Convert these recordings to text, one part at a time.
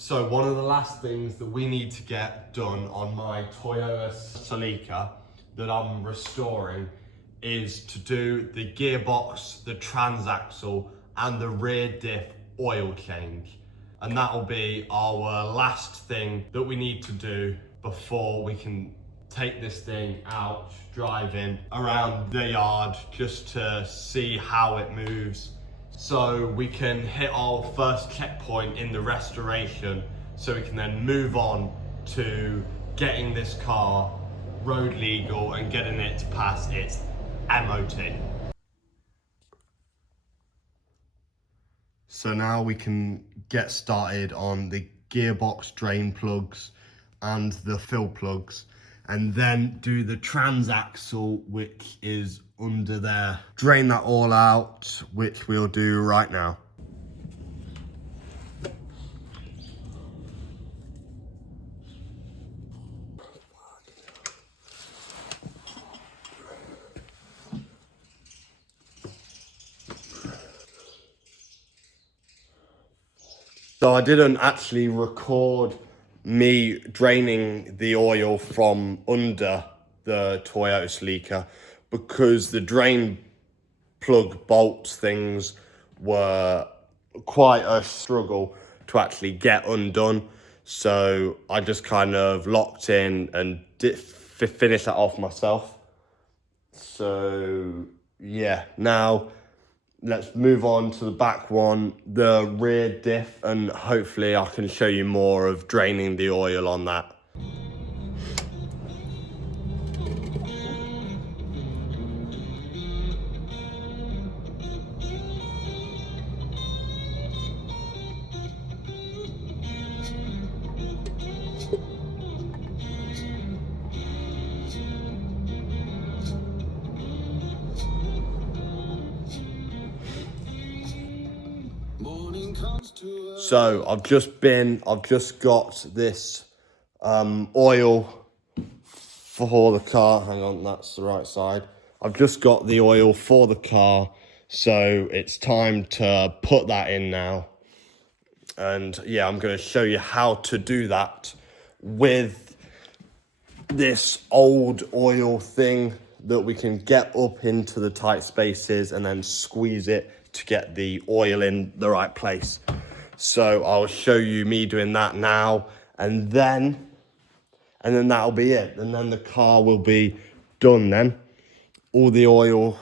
So one of the last things that we need to get done on my Toyota Celica that I'm restoring is to do the gearbox, the transaxle, and the rear diff oil change. And that'll be our last thing that we need to do before we can take this thing out, driving around the yard just to see how it moves. So we can hit our first checkpoint in the restoration, so we can then move on to getting this car road legal and getting it to pass its MOT. So now we can get started on the gearbox drain plugs and the fill plugs, and then do the transaxle, which is under there. Drain that all out, which we'll do right now. So I didn't actually record me draining the oil from under the Toyota Celica because the drain plug bolts things were quite a struggle to actually get undone. So I just kind of locked in and finished that off myself. So yeah, now let's move on to the back one, the rear diff, and hopefully I can show you more of draining the oil on that. So I've just got this oil for the car. Hang on, that's the right side. I've just got the oil for the car, so it's time to put that in now. And yeah, I'm going to show you how to do that with this old oil thing that we can get up into the tight spaces and then squeeze it to get the oil in the right place. So I'll show you me doing that now, and then that'll be it. And then the car will be done then. All the oil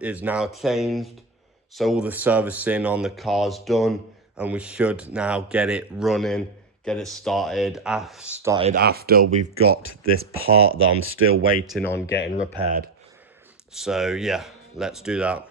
is now changed. So all the servicing on the car's done, and we should now get it running, get it started after we've got this part that I'm still waiting on getting repaired. So yeah, let's do that.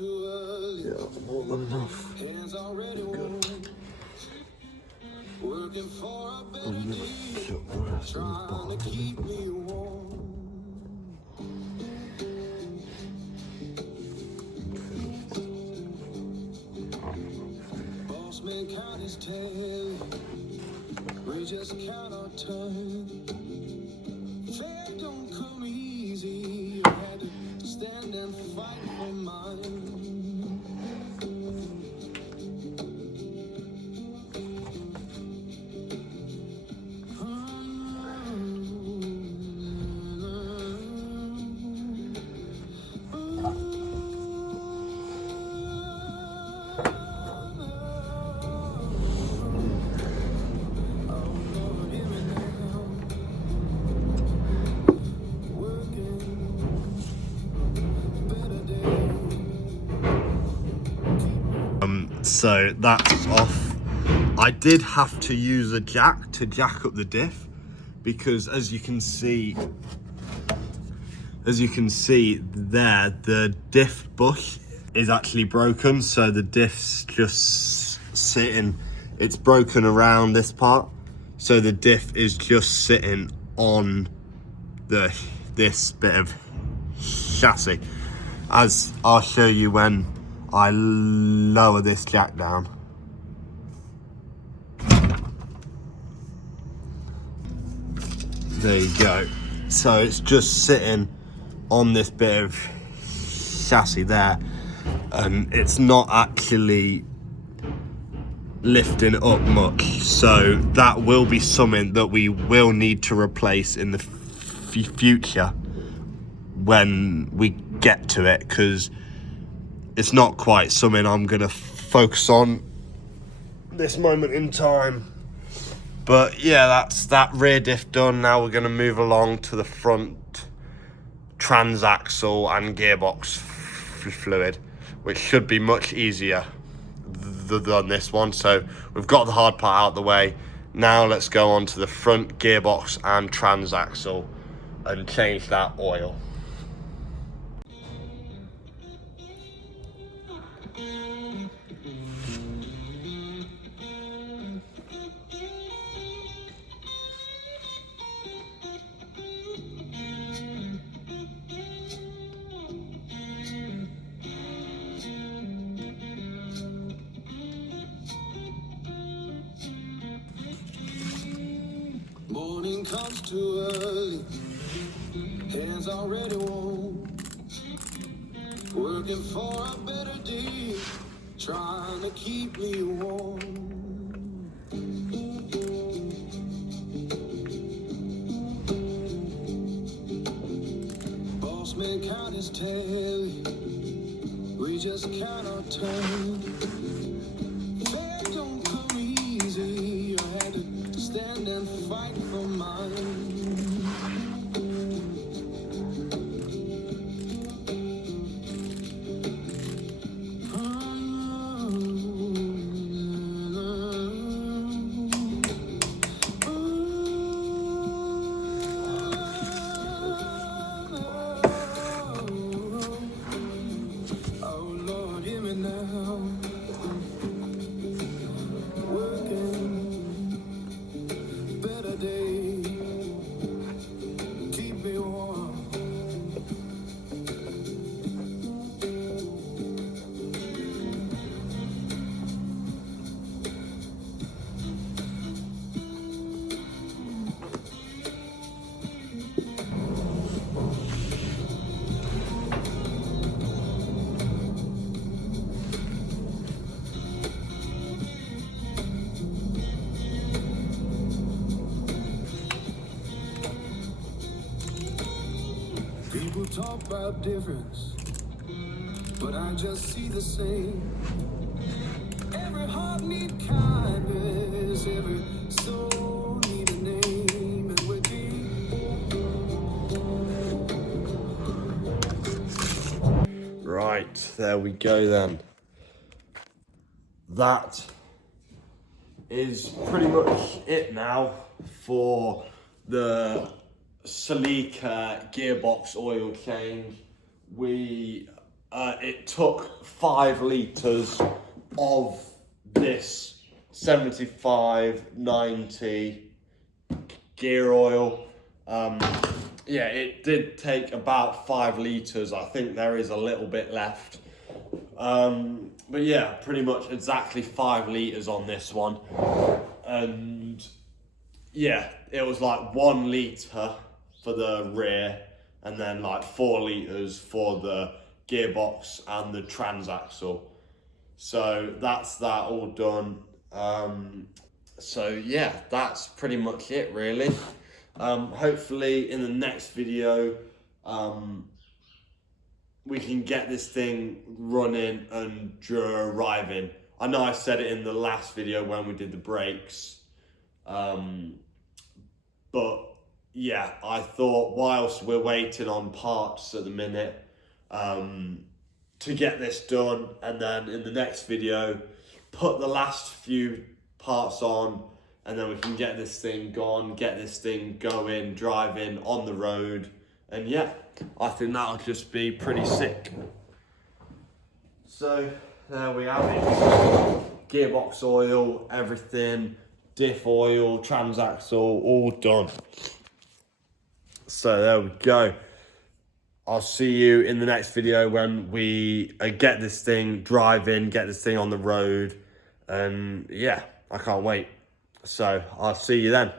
Yeah, more than enough. Good. Working for a better day, trying to keep me warm. Boss man count his tail, we just count our time. Fate don't come easy, I had to stand and fight for mine. So that's off. I did have to use a jack to jack up the diff because as you can see there, the diff bush is actually broken. So the diff's just sitting, it's broken around this part. So the diff is just sitting on the this bit of chassis, as I'll show you when I lower this jack down. There you go. So it's just sitting on this bit of chassis there, and it's not actually lifting up much. So that will be something that we will need to replace in the future when we get to it, because it's not quite something I'm gonna focus on this moment in time. But yeah, that's that rear diff done. Now we're gonna move along to the front transaxle and gearbox fluid, which should be much easier than this one. So we've got the hard part out of the way. Now let's go on to the front gearbox and transaxle and change that oil. Morning comes too early, hands already warm, working for a better day, trying to keep me warm. Boss man count his tally, we just count our turn. Fair don't come easy, I had to stand and fight for mine. Oh Lord, hear me now. Working, better day, keep me warm. People talk about difference, but I just see the same. Every heart need kindness, every soul need a name, and we're deep. Right, there we go then. That is pretty much it now for the Celica gearbox oil change. It took 5 litres of this 75/90 gear oil. Yeah, it did take about 5 litres. I think there is a little bit left. But yeah, pretty much exactly 5 litres on this one. And yeah, it was like 1 litre for the rear and then like 4 litres for the gearbox and the transaxle. So that's that all done. So yeah, that's pretty much it really. Hopefully in the next video, we can get this thing running and driving. I know I said it in the last video when we did the brakes, but yeah, I thought whilst we're waiting on parts at the minute, to get this done, and then in the next video, put the last few parts on, and then we can get this thing gone, get this thing going, driving on the road, and yeah, I think that'll just be pretty sick. So there we have it. Gearbox oil, everything, diff oil, transaxle, all done. So there we go. I'll see you in the next video when we get this thing driving, get this thing on the road. And yeah, I can't wait. So I'll see you then.